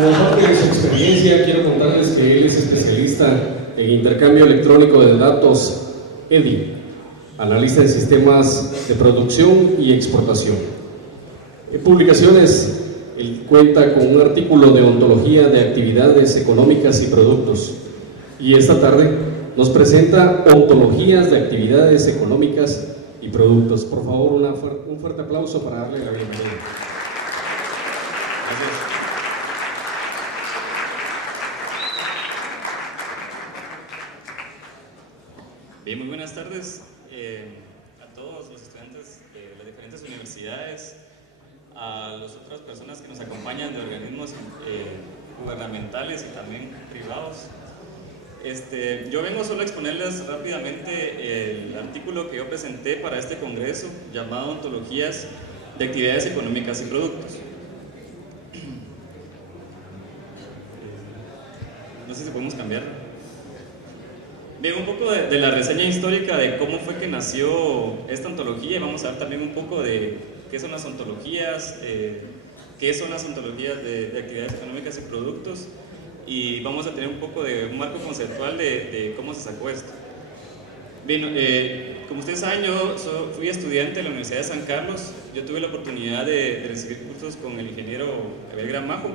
Como parte de su experiencia, quiero contarles que él es especialista en intercambio electrónico de datos, EDI, analista de sistemas de producción y exportación. En publicaciones, él cuenta con un artículo de ontología de actividades económicas y productos. Y esta tarde nos presenta ontologías de actividades económicas y productos. Por favor, un fuerte aplauso para darle la bienvenida. Gracias. Bien, muy buenas tardes a todos los estudiantes de las diferentes universidades, a las otras personas que nos acompañan de organismos gubernamentales y también privados. Yo vengo solo a exponerles rápidamente el artículo que yo presenté para este congreso llamado Ontologías de Actividades Económicas y Productos. No sé si podemos cambiar. Bien, un poco de la reseña histórica de cómo fue que nació esta ontología, y vamos a ver también un poco de qué son las ontologías, de actividades económicas y productos, y vamos a tener un poco de un marco conceptual de cómo se sacó esto. Bien, como ustedes saben, yo fui estudiante de la Universidad de San Carlos. Yo tuve la oportunidad de recibir cursos con el ingeniero Abel Gramajo.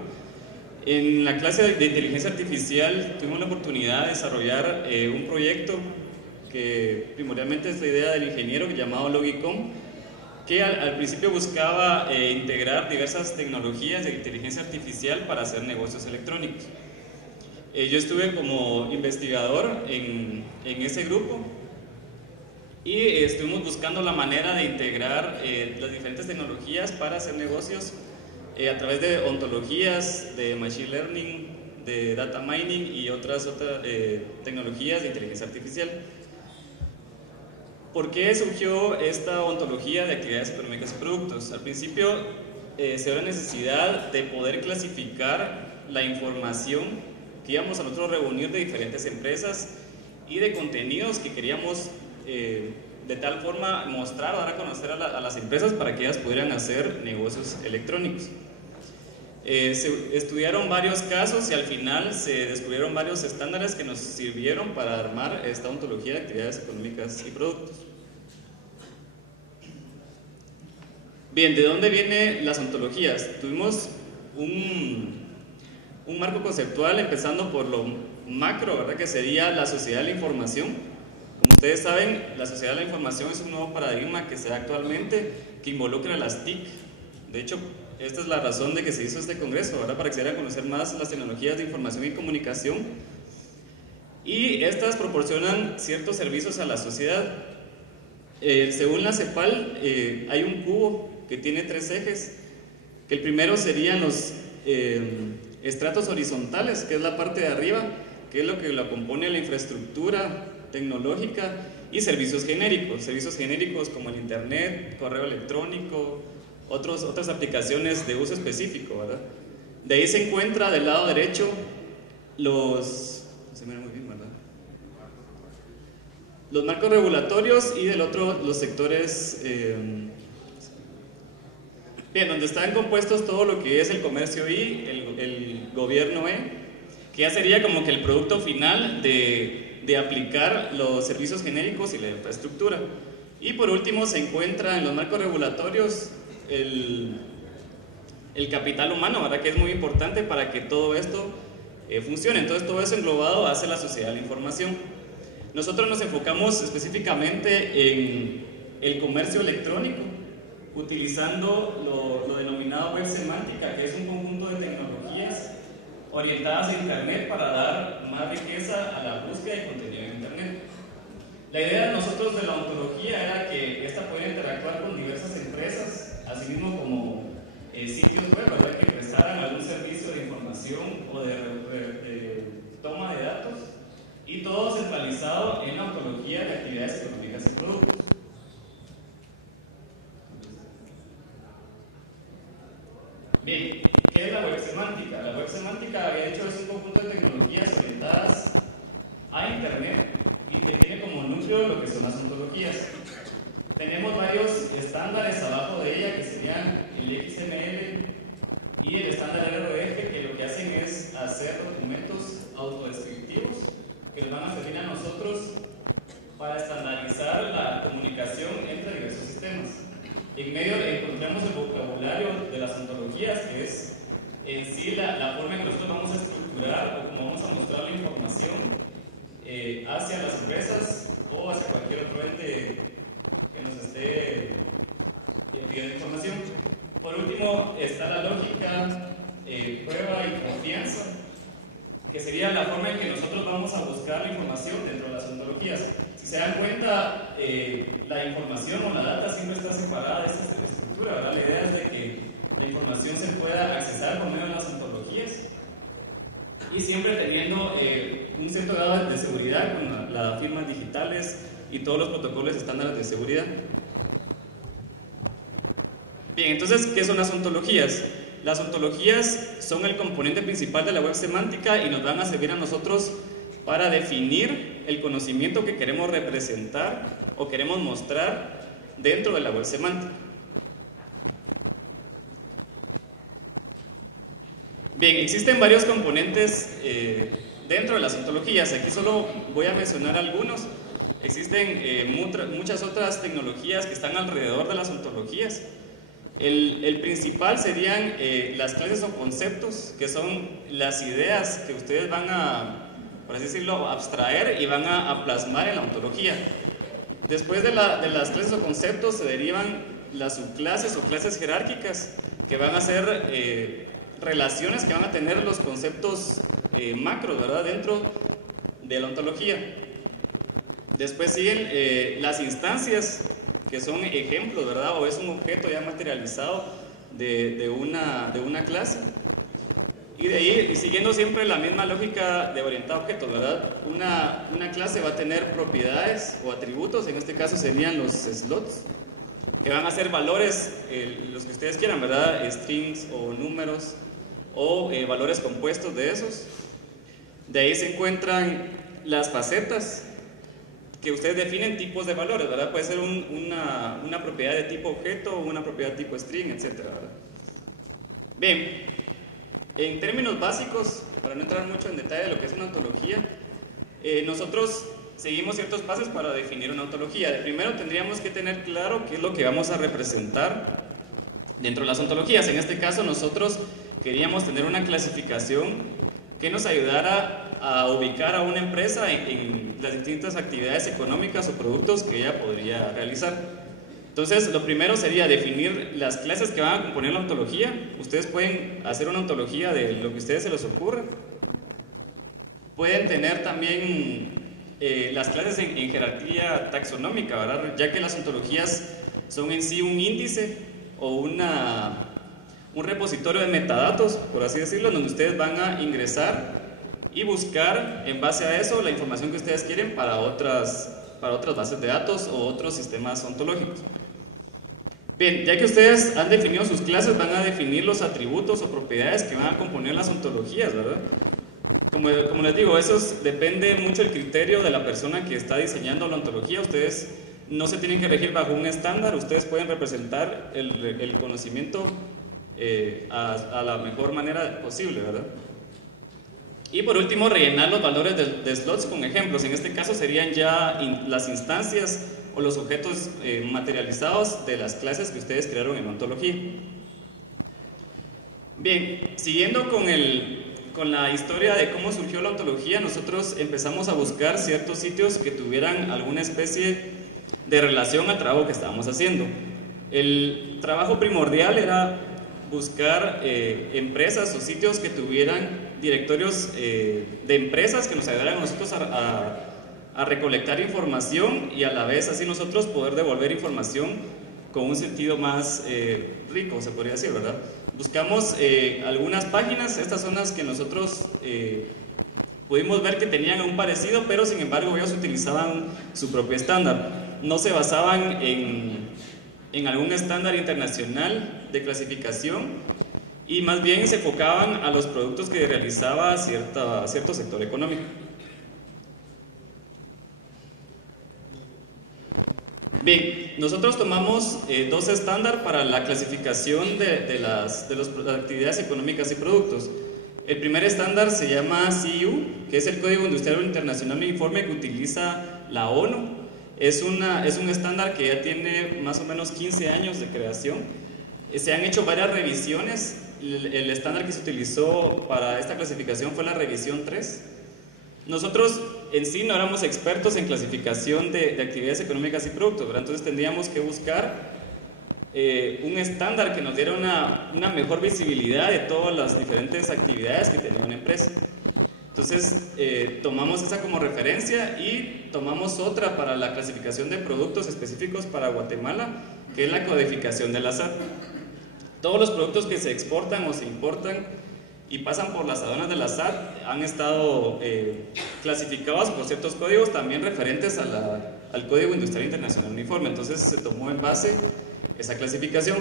En la clase de inteligencia artificial tuvimos la oportunidad de desarrollar un proyecto que primordialmente es la idea del ingeniero llamado Logicom, que al principio buscaba integrar diversas tecnologías de inteligencia artificial para hacer negocios electrónicos. Yo estuve como investigador en ese grupo y estuvimos buscando la manera de integrar las diferentes tecnologías para hacer negocios a través de ontologías, de machine learning, de data mining y otras tecnologías de inteligencia artificial. ¿Por qué surgió esta ontología de actividades económicas y productos? Al principio se dio la necesidad de poder clasificar la información que íbamos a nosotros reunir de diferentes empresas y de contenidos que queríamos de tal forma mostrar o dar a conocer a las empresas para que ellas pudieran hacer negocios electrónicos. Se estudiaron varios casos y al final se descubrieron varios estándares que nos sirvieron para armar esta ontología de actividades económicas y productos. Bien, ¿de dónde vienen las ontologías? Tuvimos un marco conceptual empezando por lo macro, ¿verdad? Que sería la sociedad de la información. Como ustedes saben, la sociedad de la información es un nuevo paradigma que se da actualmente, que involucra a las TIC. De hecho, esta es la razón de que se hizo este congreso, ¿verdad? Para que se dieran a conocer más las tecnologías de información y comunicación. Y estas proporcionan ciertos servicios a la sociedad. Según la CEPAL, hay un cubo que tiene 3 ejes, que el primero serían los estratos horizontales, que es la parte de arriba, que es lo que la compone la infraestructura tecnológica, y servicios genéricos como el internet, correo electrónico, otras aplicaciones de uso específico, ¿verdad? De ahí se encuentra del lado derecho los marcos regulatorios y del otro los sectores bien, donde están compuestos todo lo que es el comercio y el gobierno que ya sería como que el producto final de aplicar los servicios genéricos y la infraestructura. Y por último se encuentra en los marcos regulatorios el capital humano, ¿verdad? Que es muy importante para que todo esto funcione. Entonces todo eso englobado hace la sociedad de la información. Nosotros nos enfocamos específicamente en el comercio electrónico, utilizando lo denominado web semántica, que es un conjunto de tecnologías orientadas a Internet para dar más riqueza a la búsqueda de contenido en Internet. La idea de nosotros de la ontología era que esta pudiera interactuar con diversas empresas, así mismo como sitios web, ¿verdad? Que prestaran algún servicio de información o de toma de datos, y todo centralizado en la ontología de actividades económicas y productos. Bien, ¿qué es la web semántica? La web semántica, de hecho, es un conjunto de tecnologías orientadas a Internet y que tiene como núcleo lo que son las ontologías. Tenemos varios estándares abajo de ella que serían el XML y el estándar RDF, que lo que hacen es hacer documentos autodescriptivos que nos van a servir a nosotros para estandarizar la comunicación entre diversos sistemas. En medio encontramos el vocabulario de las ontologías, que es en sí la forma en que nosotros vamos a estructurar o cómo vamos a mostrar la información hacia las empresas o hacia cualquier otro ente que nos esté pidiendo información. Por último está la lógica, prueba y confianza, que sería la forma en que nosotros vamos a buscar la información dentro de las ontologías. Si se dan cuenta, la información o la data siempre está separada de esta estructura, ¿verdad? La idea es de que la información se pueda accesar por medio de las ontologías y siempre teniendo un cierto grado de seguridad con las firmas digitales y todos los protocolos estándares de seguridad. Bien, entonces, ¿qué son las ontologías? Las ontologías son el componente principal de la web semántica y nos van a servir a nosotros para definir el conocimiento que queremos representar o queremos mostrar dentro de la web semántica. Bien, existen varios componentes dentro de las ontologías. Aquí solo voy a mencionar algunos. Existen muchas otras tecnologías que están alrededor de las ontologías. El principal serían las clases o conceptos, que son las ideas que ustedes van a, por así decirlo, abstraer y van a plasmar en la ontología. Después de las clases o conceptos se derivan las subclases o clases jerárquicas, que van a ser relaciones que van a tener los conceptos macros, ¿verdad?, dentro de la ontología. Después siguen las instancias, que son ejemplos, ¿verdad?, o es un objeto ya materializado de una clase. Y de ahí, y siguiendo siempre la misma lógica de orientado a objetos, ¿verdad?, una clase va a tener propiedades o atributos, en este caso serían los slots, que van a ser valores, los que ustedes quieran, ¿verdad?, strings o números, o valores compuestos de esos. De ahí se encuentran las facetas, que ustedes definen tipos de valores, ¿verdad? Puede ser una propiedad de tipo objeto o una propiedad de tipo string, etc., ¿verdad? Bien, en términos básicos, para no entrar mucho en detalle de lo que es una ontología, nosotros seguimos ciertos pasos para definir una ontología. Primero tendríamos que tener claro qué es lo que vamos a representar dentro de las ontologías. En este caso nosotros queríamos tener una clasificación que nos ayudara a ubicar a una empresa en las distintas actividades económicas o productos que ella podría realizar. Entonces, lo primero sería definir las clases que van a componer la ontología. Ustedes pueden hacer una ontología de lo que a ustedes se les ocurra. Pueden tener también las clases en jerarquía taxonómica, ¿verdad?, ya que las ontologías son en sí un índice o un repositorio de metadatos, por así decirlo, donde ustedes van a ingresar y buscar en base a eso la información que ustedes quieren para otras bases de datos o otros sistemas ontológicos. Bien, ya que ustedes han definido sus clases, van a definir los atributos o propiedades que van a componer las ontologías, ¿verdad? Como les digo, eso depende mucho del criterio de la persona que está diseñando la ontología. Ustedes no se tienen que regir bajo un estándar, ustedes pueden representar el conocimiento a la mejor manera posible, ¿verdad? Y por último, rellenar los valores de slots con ejemplos. En este caso serían ya las instancias o los objetos materializados de las clases que ustedes crearon en la ontología. Bien, siguiendo con la historia de cómo surgió la ontología, nosotros empezamos a buscar ciertos sitios que tuvieran alguna especie de relación al trabajo que estábamos haciendo. El trabajo primordial era buscar empresas o sitios que tuvieran directorios de empresas que nos ayudaran a nosotros a recolectar información y a la vez así nosotros poder devolver información con un sentido más rico, se podría decir, ¿verdad? Buscamos algunas páginas, estas son las que nosotros pudimos ver que tenían un parecido, pero sin embargo ellos utilizaban su propio estándar. No se basaban en algún estándar internacional de clasificación y más bien se enfocaban a los productos que realizaba cierto sector económico. Bien, nosotros tomamos dos estándares para la clasificación de las actividades económicas y productos. El primer estándar se llama CIU, que es el Código Industrial Internacional Uniforme que utiliza la ONU. Es un estándar que ya tiene más o menos 15 años de creación. Se han hecho varias revisiones. El estándar que se utilizó para esta clasificación fue la revisión 3. Nosotros en sí no éramos expertos en clasificación de actividades económicas y productos, ¿verdad? Entonces tendríamos que buscar un estándar que nos diera una mejor visibilidad de todas las diferentes actividades que tenía una empresa. Entonces tomamos esa como referencia y tomamos otra para la clasificación de productos específicos para Guatemala, que es la codificación de la SAT. Todos los productos que se exportan o se importan y pasan por las aduanas de la SAT han estado clasificados por ciertos códigos también referentes al Código Industrial Internacional Uniforme. Entonces se tomó en base esa clasificación.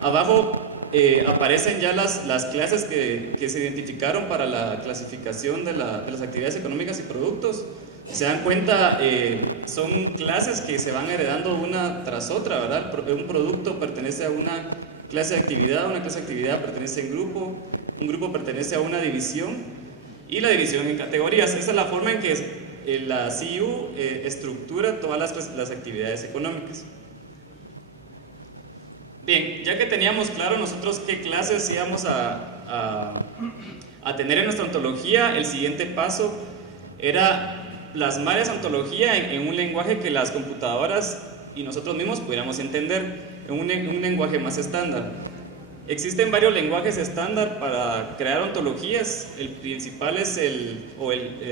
Abajo aparecen ya las clases que se identificaron para la clasificación de las actividades económicas y productos. Se dan cuenta, son clases que se van heredando una tras otra, ¿verdad? Un producto pertenece a una clase de actividad, una clase de actividad pertenece a un grupo pertenece a una división y la división en categorías. Esa es la forma en que la CIU estructura todas las actividades económicas. Bien, ya que teníamos claro nosotros qué clases íbamos a tener en nuestra ontología, el siguiente paso era plasmar esa ontología en un lenguaje que las computadoras y nosotros mismos pudiéramos entender, en un lenguaje más estándar. Existen varios lenguajes estándar para crear ontologías. El principal es el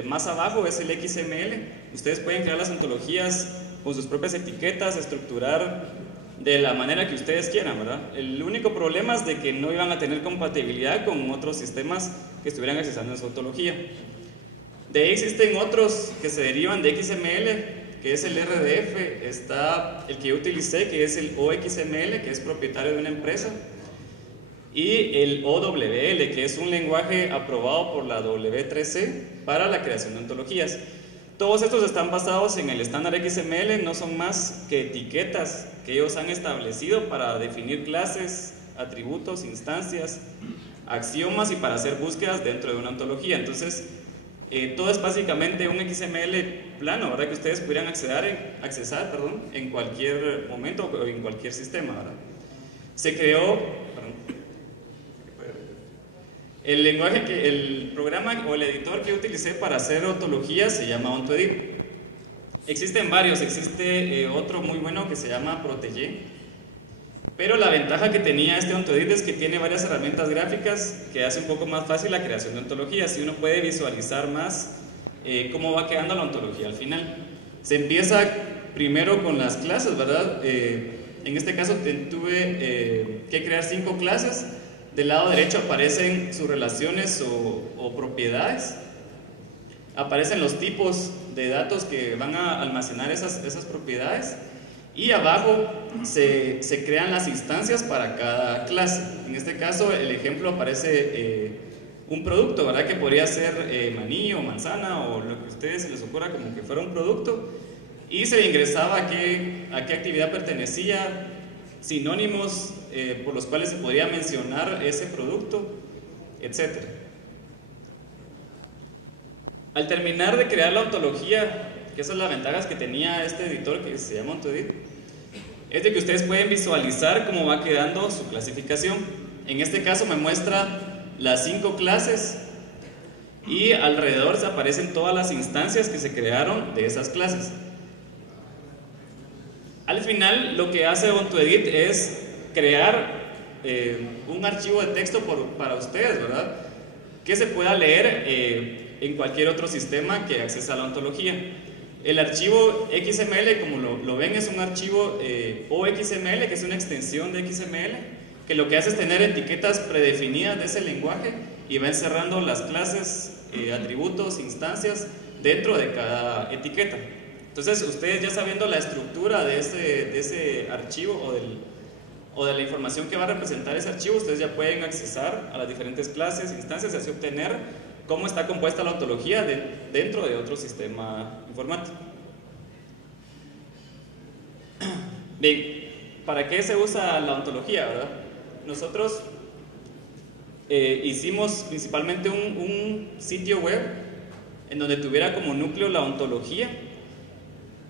más abajo es el XML. Ustedes pueden crear las ontologías con sus propias etiquetas, estructurar de la manera que ustedes quieran, ¿verdad? El único problema es de que no iban a tener compatibilidad con otros sistemas que estuvieran accesando en su ontología. De ahí existen otros que se derivan de XML, que es el RDF, está el que yo utilicé, que es el OXML, que es propietario de una empresa, y el OWL, que es un lenguaje aprobado por la W3C para la creación de ontologías. Todos estos están basados en el estándar XML, no son más que etiquetas que ellos han establecido para definir clases, atributos, instancias, axiomas y para hacer búsquedas dentro de una ontología. Entonces, todo es básicamente un XML plano, ¿verdad? Que ustedes pudieran accesar en cualquier momento o en cualquier sistema, ¿verdad? Se creó el programa o el editor que utilicé para hacer ontologías se llama OntoEdit. Existen varios, existe otro muy bueno que se llama Protege, pero la ventaja que tenía este OntoEdit es que tiene varias herramientas gráficas que hace un poco más fácil la creación de ontologías y uno puede visualizar más cómo va quedando la ontología al final. Se empieza primero con las clases, ¿verdad? En este caso tuve que crear 5 clases. Del lado derecho aparecen sus relaciones o propiedades, aparecen los tipos de datos que van a almacenar esas propiedades y abajo se crean las instancias para cada clase. En este caso el ejemplo aparece un producto, ¿verdad? Que podría ser maní o manzana o lo que a ustedes se les ocurra como que fuera un producto, y se ingresaba a qué actividad pertenecía, sinónimos por los cuales se podría mencionar ese producto, etc. Al terminar de crear la ontología, que esas son las ventajas que tenía este editor que se llama OntoEdit, es de que ustedes pueden visualizar cómo va quedando su clasificación. En este caso me muestra las 5 clases y alrededor se aparecen todas las instancias que se crearon de esas clases. Al final lo que hace OntoEdit es crear un archivo de texto para ustedes, ¿verdad? Que se pueda leer en cualquier otro sistema que accesa a la ontología. El archivo XML, como lo ven, es un archivo OXML, que es una extensión de XML, que lo que hace es tener etiquetas predefinidas de ese lenguaje y va encerrando las clases, atributos, instancias dentro de cada etiqueta. Entonces, ustedes ya sabiendo la estructura de ese archivo o de la información que va a representar ese archivo, ustedes ya pueden accesar a las diferentes clases, instancias y así obtener cómo está compuesta la ontología dentro de otro sistema informático. Bien, ¿para qué se usa la ontología, verdad? Nosotros hicimos principalmente un sitio web en donde tuviera como núcleo la ontología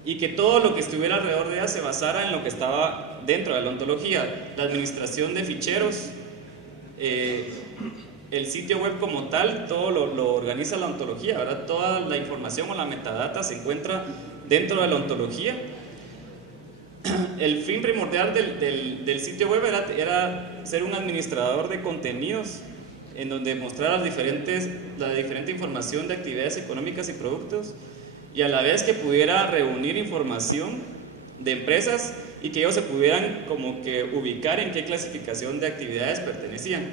y que todo lo que estuviera alrededor de ella se basara en lo que estaba dentro de la ontología, la administración de ficheros, el sitio web como tal, todo lo organiza la ontología, ¿verdad? Toda la información o la metadata se encuentra dentro de la ontología. El fin primordial del sitio web era ser un administrador de contenidos en donde mostrar la diferente información de actividades económicas y productos, y a la vez que pudiera reunir información de empresas y que ellos se pudieran como que ubicar en qué clasificación de actividades pertenecían.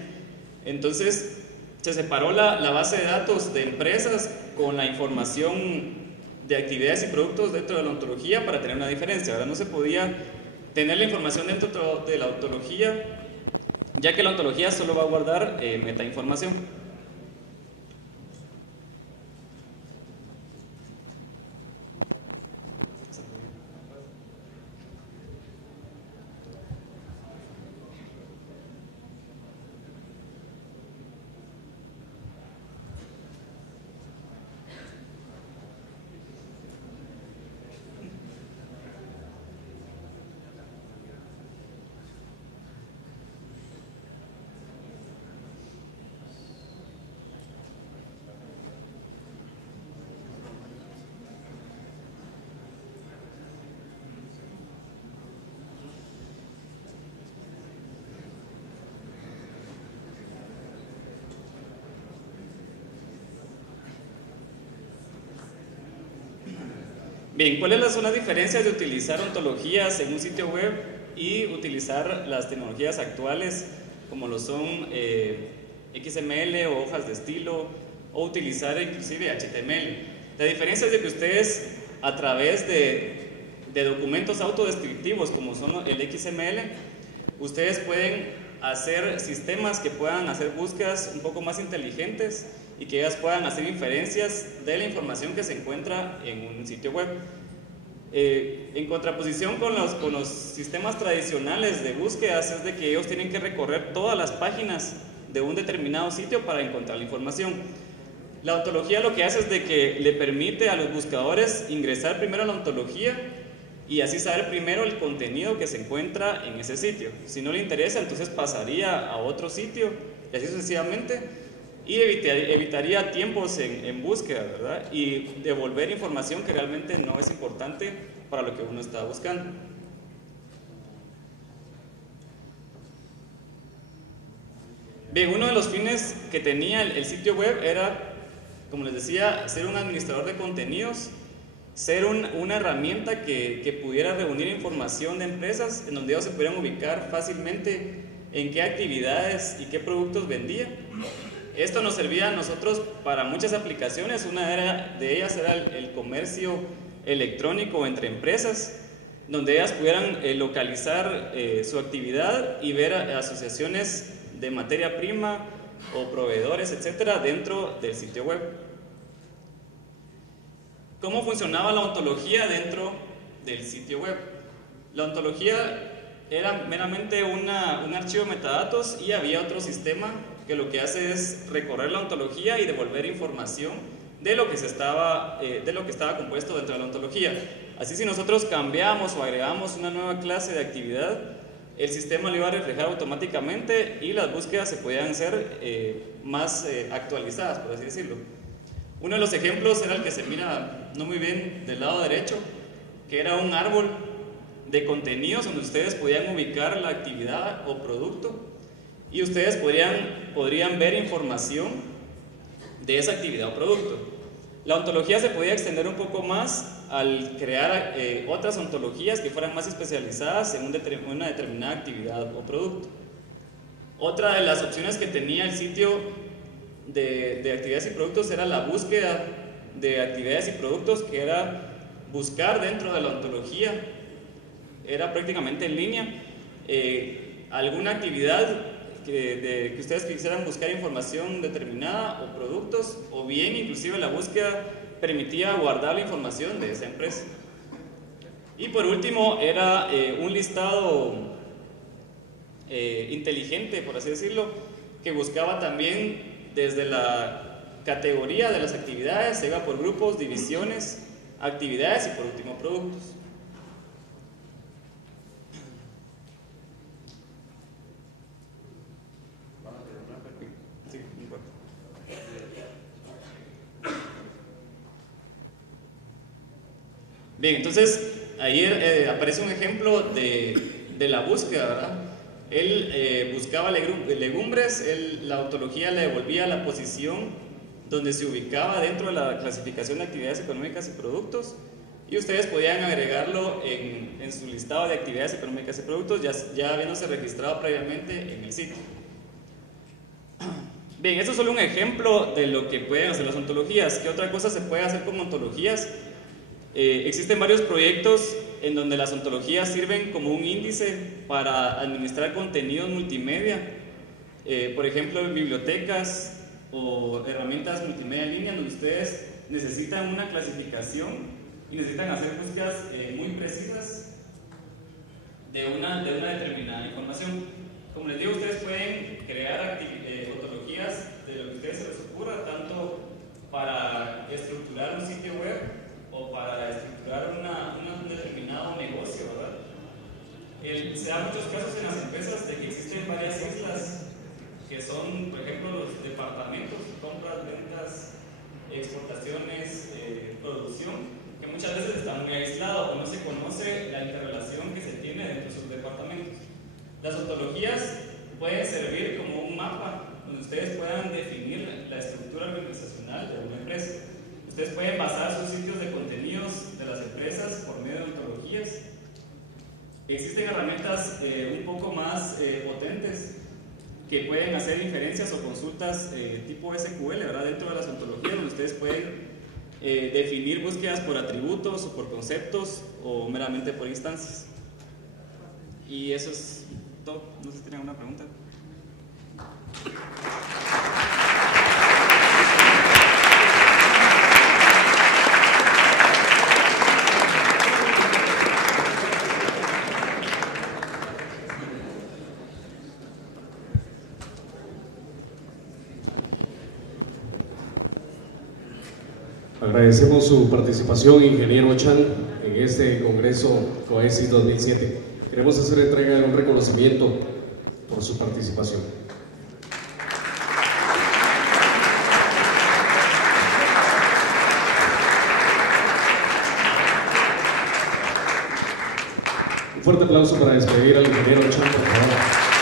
Entonces se separó la base de datos de empresas con la información de actividades y productos dentro de la ontología para tener una diferencia. Ahora no se podía tener la información dentro de la ontología, ya que la ontología solo va a guardar metainformación. Bien, ¿cuáles son las diferencias de utilizar ontologías en un sitio web y utilizar las tecnologías actuales como lo son XML o hojas de estilo, o utilizar inclusive HTML? La diferencia es de que ustedes, a través de documentos autodescriptivos como son el XML, ustedes pueden hacer sistemas que puedan hacer búsquedas un poco más inteligentes y que ellas puedan hacer inferencias de la información que se encuentra en un sitio web. En contraposición con los sistemas tradicionales de búsquedas, es de que ellos tienen que recorrer todas las páginas de un determinado sitio para encontrar la información. La ontología lo que hace es de que le permite a los buscadores ingresar primero a la ontología y así saber primero el contenido que se encuentra en ese sitio. Si no le interesa, entonces pasaría a otro sitio y así sucesivamente, y evitaría tiempos en búsqueda, ¿verdad? Y devolver información que realmente no es importante para lo que uno está buscando. Bien, uno de los fines que tenía el sitio web era, como les decía, ser un administrador de contenidos, ser una herramienta que pudiera reunir información de empresas en donde ellos se pudieran ubicar fácilmente en qué actividades y qué productos vendía. Esto nos servía a nosotros para muchas aplicaciones. Una de ellas era el comercio electrónico entre empresas, donde ellas pudieran localizar su actividad y ver asociaciones de materia prima o proveedores, etcétera, dentro del sitio web. ¿Cómo funcionaba la ontología dentro del sitio web? La ontología era meramente un archivo de metadatos y había otro sistema que lo que hace es recorrer la ontología y devolver información de lo que estaba compuesto dentro de la ontología. Así, si nosotros cambiamos o agregamos una nueva clase de actividad, el sistema lo iba a reflejar automáticamente y las búsquedas se podían hacer más actualizadas, por así decirlo. Uno de los ejemplos era el que se mira no muy bien del lado derecho, que era un árbol de contenidos donde ustedes podían ubicar la actividad o producto y ustedes podrían ver información de esa actividad o producto. La ontología se podía extender un poco más al crear otras ontologías que fueran más especializadas en una determinada actividad o producto. Otra de las opciones que tenía el sitio de actividades y productos era la búsqueda de actividades y productos, que era buscar dentro de la ontología, era prácticamente en línea, alguna actividad que ustedes quisieran buscar información determinada o productos, o bien inclusive la búsqueda permitía guardar la información de esa empresa. Y por último era un listado inteligente, por así decirlo, que buscaba también desde la categoría de las actividades, se iba por grupos, divisiones, actividades y por último productos. Bien, entonces ayer aparece un ejemplo de la búsqueda, ¿verdad? Él buscaba legumbres, la ontología le devolvía la posición donde se ubicaba dentro de la clasificación de actividades económicas y productos, y ustedes podían agregarlo en su listado de actividades económicas y productos ya habiéndose registrado previamente en el sitio. Bien, esto es solo un ejemplo de lo que pueden hacer las ontologías. ¿Qué otra cosa se puede hacer con ontologías? Existen varios proyectos en donde las ontologías sirven como un índice para administrar contenidos multimedia, por ejemplo en bibliotecas o herramientas multimedia en línea donde ustedes necesitan una clasificación y necesitan hacer búsquedas muy precisas de una determinada información. Como les digo, ustedes pueden crear ontologías de lo que a ustedes se les ocurra, tanto para estructurar un sitio web o para estructurar un determinado negocio, ¿verdad? Se da muchos casos en las empresas de que existen varias islas que son, por ejemplo, los departamentos, compras, ventas, exportaciones, producción, que muchas veces están muy aislados o no se conoce la interrelación que se tiene dentro de sus departamentos. Las ontologías pueden servir como un mapa donde ustedes puedan definir la estructura organizacional de una empresa. Ustedes pueden basar sus sitios de contenidos de las empresas por medio de ontologías. Existen herramientas un poco más potentes que pueden hacer inferencias o consultas tipo SQL, ¿verdad? Dentro de las ontologías, donde ustedes pueden definir búsquedas por atributos o por conceptos o meramente por instancias. Y eso es todo. No sé si tienen alguna pregunta. Agradecemos su participación, ingeniero Chan, en este Congreso COESIS 2007. Queremos hacer entrega de un reconocimiento por su participación. Un fuerte aplauso para despedir al ingeniero Chan, por favor.